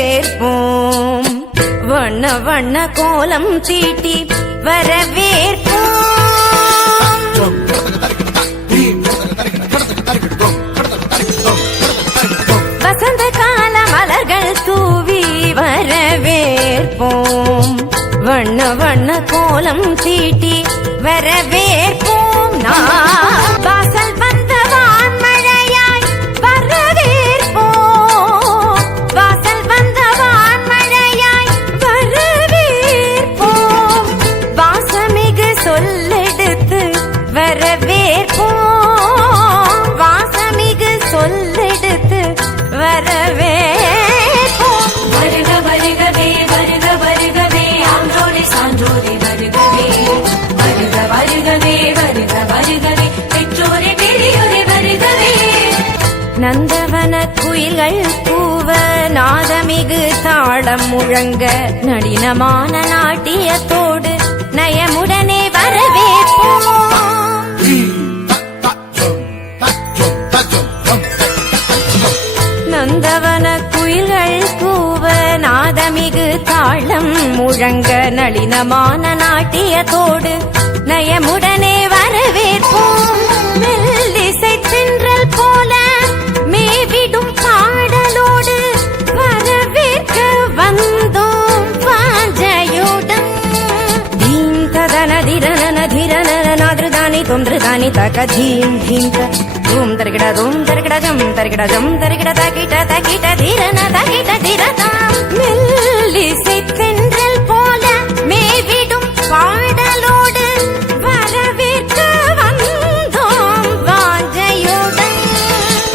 வரவேற்போம் வண்ண வண்ண கோலம் தீட்டி வரவேற்போம் வசந்த கால மலர்கள் தூவி வரவேற்போம் வண்ண வண்ண கோலம் தீட்டி வரவேற்போம் வாசல் வந்த வான்மழையாய் வரவேற்போம் வாசல் வந்த வான்மழையாய் வரவேற்போம் வாசமிகு சொல்லெடுத்து வரவேற்போம் வாசமிகு சொல்லெடுத்து வரவேற்போம் வருக வருகவே வருக வருகவே ஆன்றோரை சான்றோரை வருகவே வருக வருகவே வருக வருகவே பெற்றோரை பெரியோரை வருகவே நந்தவன குயில்கள் கூவ நாதமிகு தாளம் முழங்க நளினமான நாட்டியத்தோடு நயமுடனே வரவேற்போம் நந்தவன குயில்கள் கூவ நாதமிகு தாளம் முழங்க நளினமான நாட்டியத்தோடு நயமுடனே வரவேற்போம் மெல்லிசை தென்றல் போல மேவிடும் பாடலோடு வரவேற்க வந்தோம் வாஞ்சையுடன் தீம் ததன திரன திரன நாதிருதானி தொந்திருதானி தக தீம் தீம் தூம் தருகிட ஜம் தருகிட ஜம் தருகிட தகிட தகிட திரன தகிட திரதாம் மெல்லிசை தென்றல் போல மேவிடும் பாடலோடு வரவேற்க வந்தோம் வாஞ்சையுடன்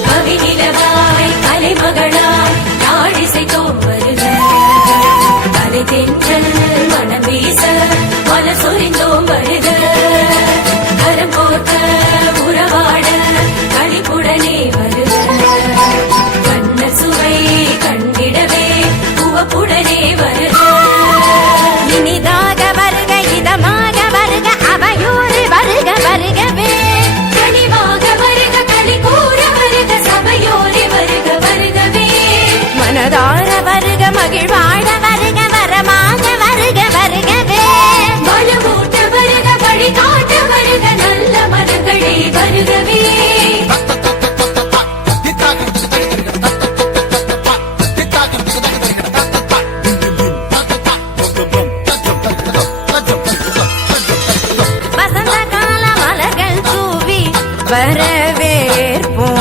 கவிநிலவாய் கலைமகளாய் நாடிசைத்தோம் வருக கலை தென்றல் மனம் வீச மலர் சொரிந்தோம் வருக கரம் கோர்க்க உறவாட களிப்புடனே வருக கண்ண சுவை கண்டிடவே உவப்புடனே வருக இனிதாக வருக இதமாக வருக அவையோடு வருக வருகவே கனிவாக வருக களி கூற வருக சபையோடு வருக வருகவே மனதார வருக மகிழ்வாட வருக வரமாக வருக வருகவே வலுவூட்ட வருக வழிகாட்ட வருக நல்ல மனங்களே வருகவே வசந்த கால மலர்கள் தூவி வரவேற்போம்